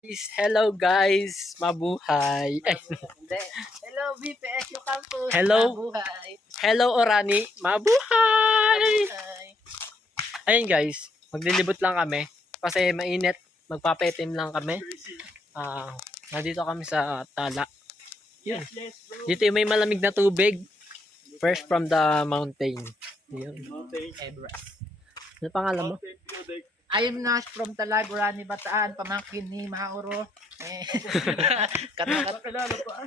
Hello guys, mabuhay. Ay, Hindi. Hello, BPSU Campus. Hello. Mabuhay. hello Orani, mabuhay. Mabuhay. Ayun guys, maglilibot lang kami kasi mainit. Magpapetim lang kami. Nandito kami sa Tala. Yun. Dito yung may malamig na tubig. Fresh from the mountain. Yun. Everest. Ano pangalan mo? I am Nash from Talagurani, Bataan, pamangkin ni Mauro. Kakilala pa.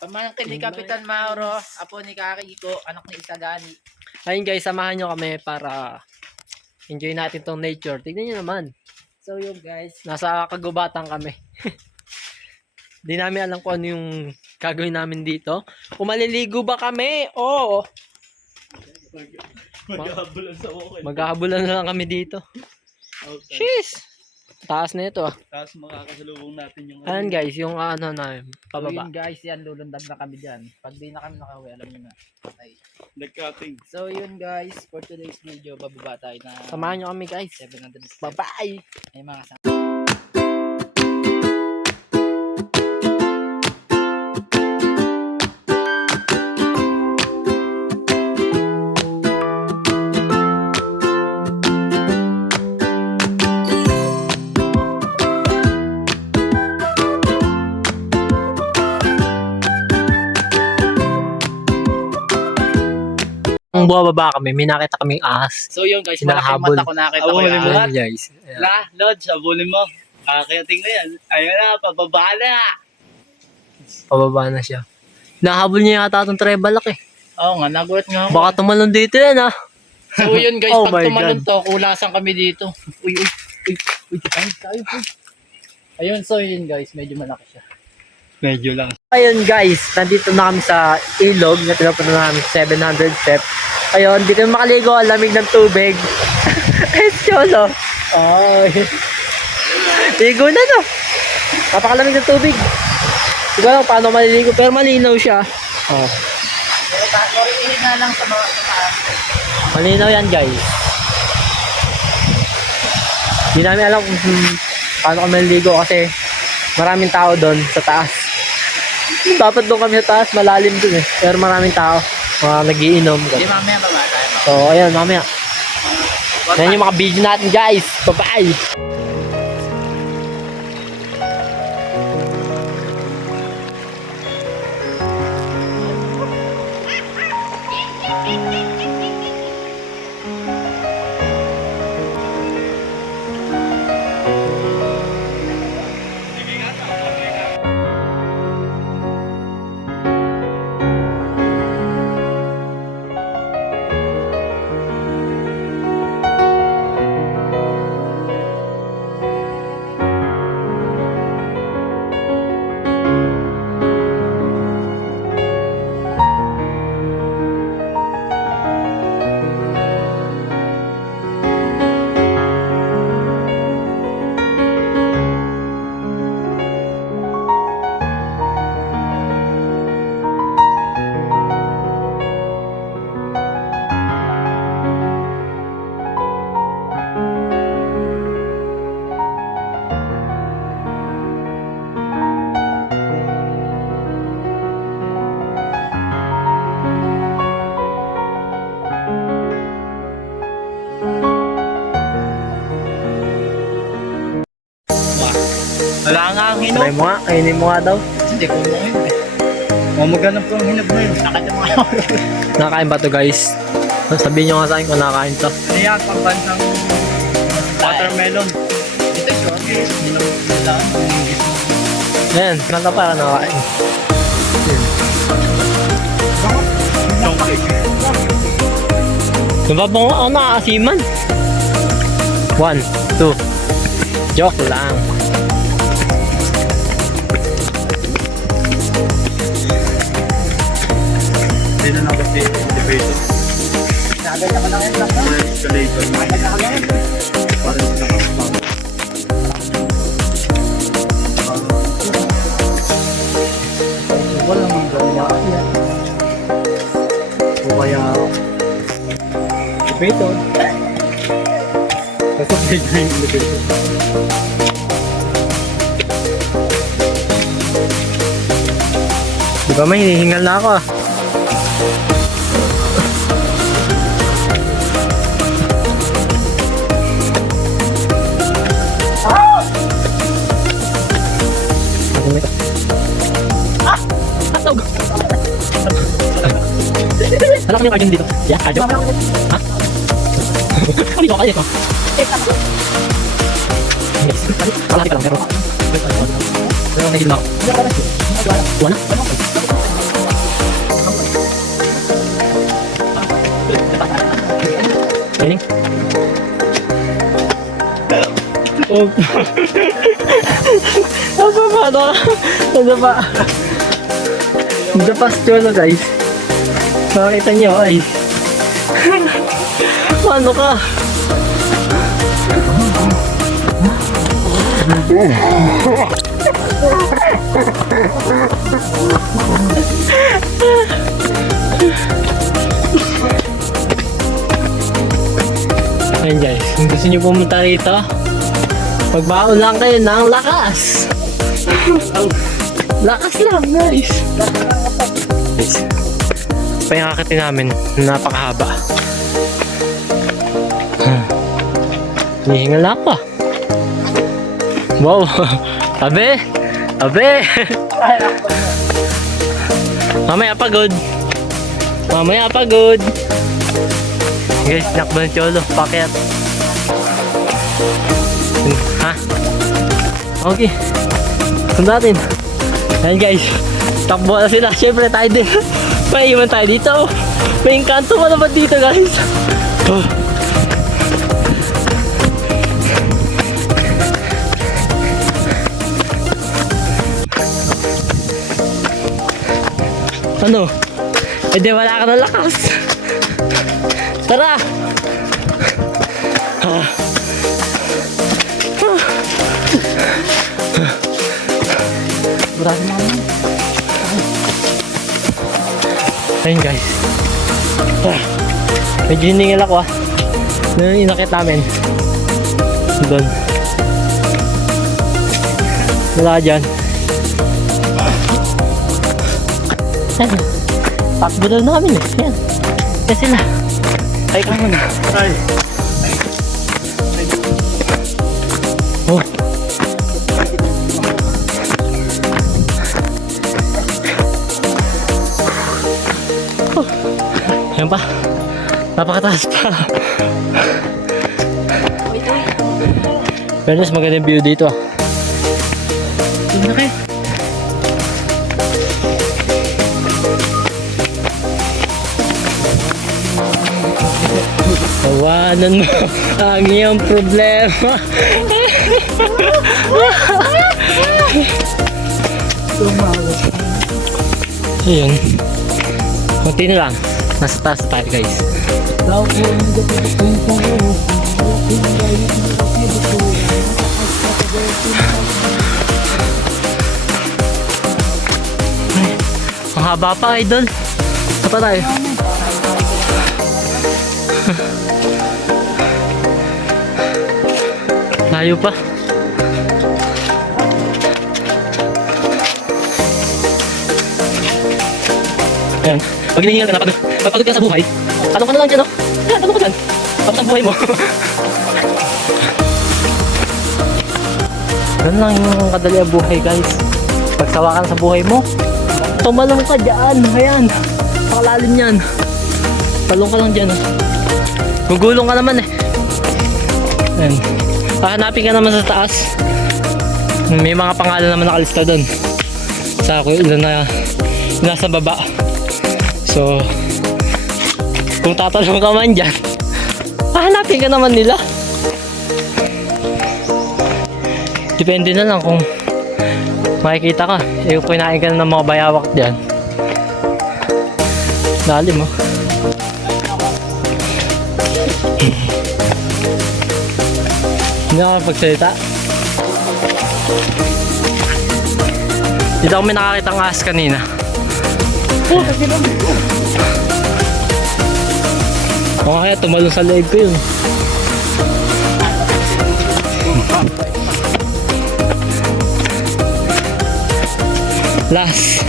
Pamangkin ni Kapitan Mauro, apo ni Kakiko, anak ni Isagani. Ayun guys, samahan nyo kami para enjoy natin tong nature. Tignan nyo naman. So yun guys, Nasa kagubatan kami. Di namin alam kung ano yung gagawin namin dito. Kung maliligo ba kami? Oo. Maghahabulan sa okay. Maghahabulan na lang kami dito. Okay. Sheesh! Taas na ito ah. Tapos makakasalubong natin yung Ayan guys, yung ano namin, so pababa. yun guys, yan lulundag na kami dyan. Pag di na kami nakauwi, alam niyo na. Okay. nag-cutting. So yun guys, for today's video, bababa tayo na Samahan nyo kami guys. 700 steps. Bye-bye! May mga kasama. Nung bumababa kami, may nakita kaming ahas. So yun guys, malaking Hinahabol. mata ko nakita ko Habulin yan. mo? Ayan guys. Ayan. Lodge, abulin mo. Kaya tingnan yan. Ayun na, pababa na. Pababa na siya. Nahabol niya yata itong trebalak eh. Oo nga, nagulat nga ako. Baka tumalon dito yan ah. So yun guys, Oh my pag tumalon God. to, kulasan kami dito. Uy, uy, uy, uy, ayun tayo po. Ayun, so yun guys, medyo malaki siya. Medyo lang. Ayun guys, nandito na kami sa ilog na pinapunta namin 700 steps. Ayun, dito na makaligo, ang lamig ng tubig. Ay, cholo. Ay. Ligo na no. Napakalamig ng tubig. Hindi ko alam paano maliligo, pero malinaw siya. Oh. Norihin na lang sa mga sa taas. Malinaw yan guys. Hindi namin alam kung paano kami maliligo kasi maraming tao doon sa taas. Dapat doon kami sa taas, malalim doon eh. Pero maraming tao, mga nagiinom. Hindi mamaya baba tayo. So, ayan, mamaya. Yan yung mga video natin guys. Bye-bye! Wala nga ang hinog. Try mo nga, kainin mo nga daw. Hindi ko mo yun eh. O maghanap ko ang hinog na yun. Nakita mo nga. Nakakain ba to guys? Sabihin nyo nga sa akin kung nakakain to. Ano yan, pambansang watermelon. Ito short. Hindi na kailangan. Ayan, kanta para nakakain. Nababang ako nakakasiman. 1, 2. Joke lang. Hindi na nakasi elevator. Naganda ka lang yan. Escalator. Parang nakapang. Wala mang gawin yan. O kaya... Elevator. Tapos medyo yung elevator. Mamay, hinihingal na ako ah. Wala kami yung cardio dito. Yeah, cardio. Ha? Ano dito? Kaya ito? Wala ka lang, pero... Pero nahihil na ako. Wala? Training? Oh. Nasa pa na? Nasa pa? The past yun guys. Makikita nyo ay. Paano ka? Ayun guys, kung gusto nyo pumunta rito, magbaon lang kayo ng lakas. Lakas lang guys. Guys, pangakatin namin, napakahaba. Hihingal na ako. Wow, abe, abe. Mamaya pagod. Mamaya pagod. Guys, nakbo ng cholo, pakyat. Ha? Okay. Sundan natin. Ayan guys, takbo na sila. Siyempre tayo din. May iwan tayo dito. May engkanto pa naman dito guys. Oh. Ano? Eh di wala ka ng lakas. Tara! Ah. Marami naman. Ayun guys. Ah. Medyo hiningil ako ah. Ano yung inakit namin? Doon. Wala dyan. Ayan. Takbo daw namin eh. Ayan. Kaya sila. Ay ka muna. Ay. Oh. Oh. Ayan pa. Napakataas pa. Pero mas magandang view dito ah. Tingnan kayo. Tawanan mo ang iyong problema. Ayun. Kunti na lang. Nasa taas tayo guys. Ay, ang haba pa idol. Sapa tayo. Layo pa. Ayan. Pag hinihingal ka na, pagod ka sa buhay, tanong ka na lang dyan, no? Ayan, tanong ka dyan. Tapos ang buhay mo. Ganun lang yung kadali ang buhay, guys. Pagsawa ka na sa buhay mo, tumalong ka dyan. Ayan. Pakalalim yan. Talong ka lang dyan, no? Gugulong ka naman, eh. Ayan. Hahanapin ka naman sa taas. May mga pangalan naman nakalista doon. Sa kung ilan na nasa baba. So, kung tatanong ka man dyan, hahanapin ka naman nila. Depende na lang kung makikita ka. Eh, kung kinain ka na ng mga bayawak dyan. Lalim mo. Hindi ako pagsalita. Dito kami nakakita ng ahas kanina. O kaya tumalong sa leeg ko yun. Last.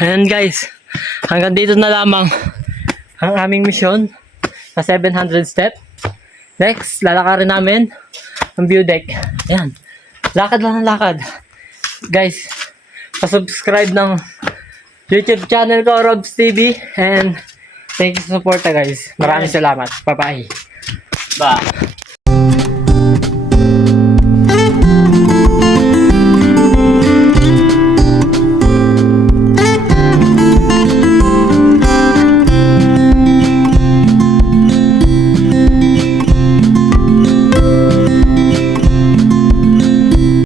Ayan guys, hanggang dito na lamang ang aming misyon sa 700 step. Next, lalakarin namin ang view deck. Ayan, lakad lang ng lakad. Guys, pa-subscribe ng YouTube channel ko, Robs TV. And thank you sa support guys. Maraming salamat. Bye-bye. Ba.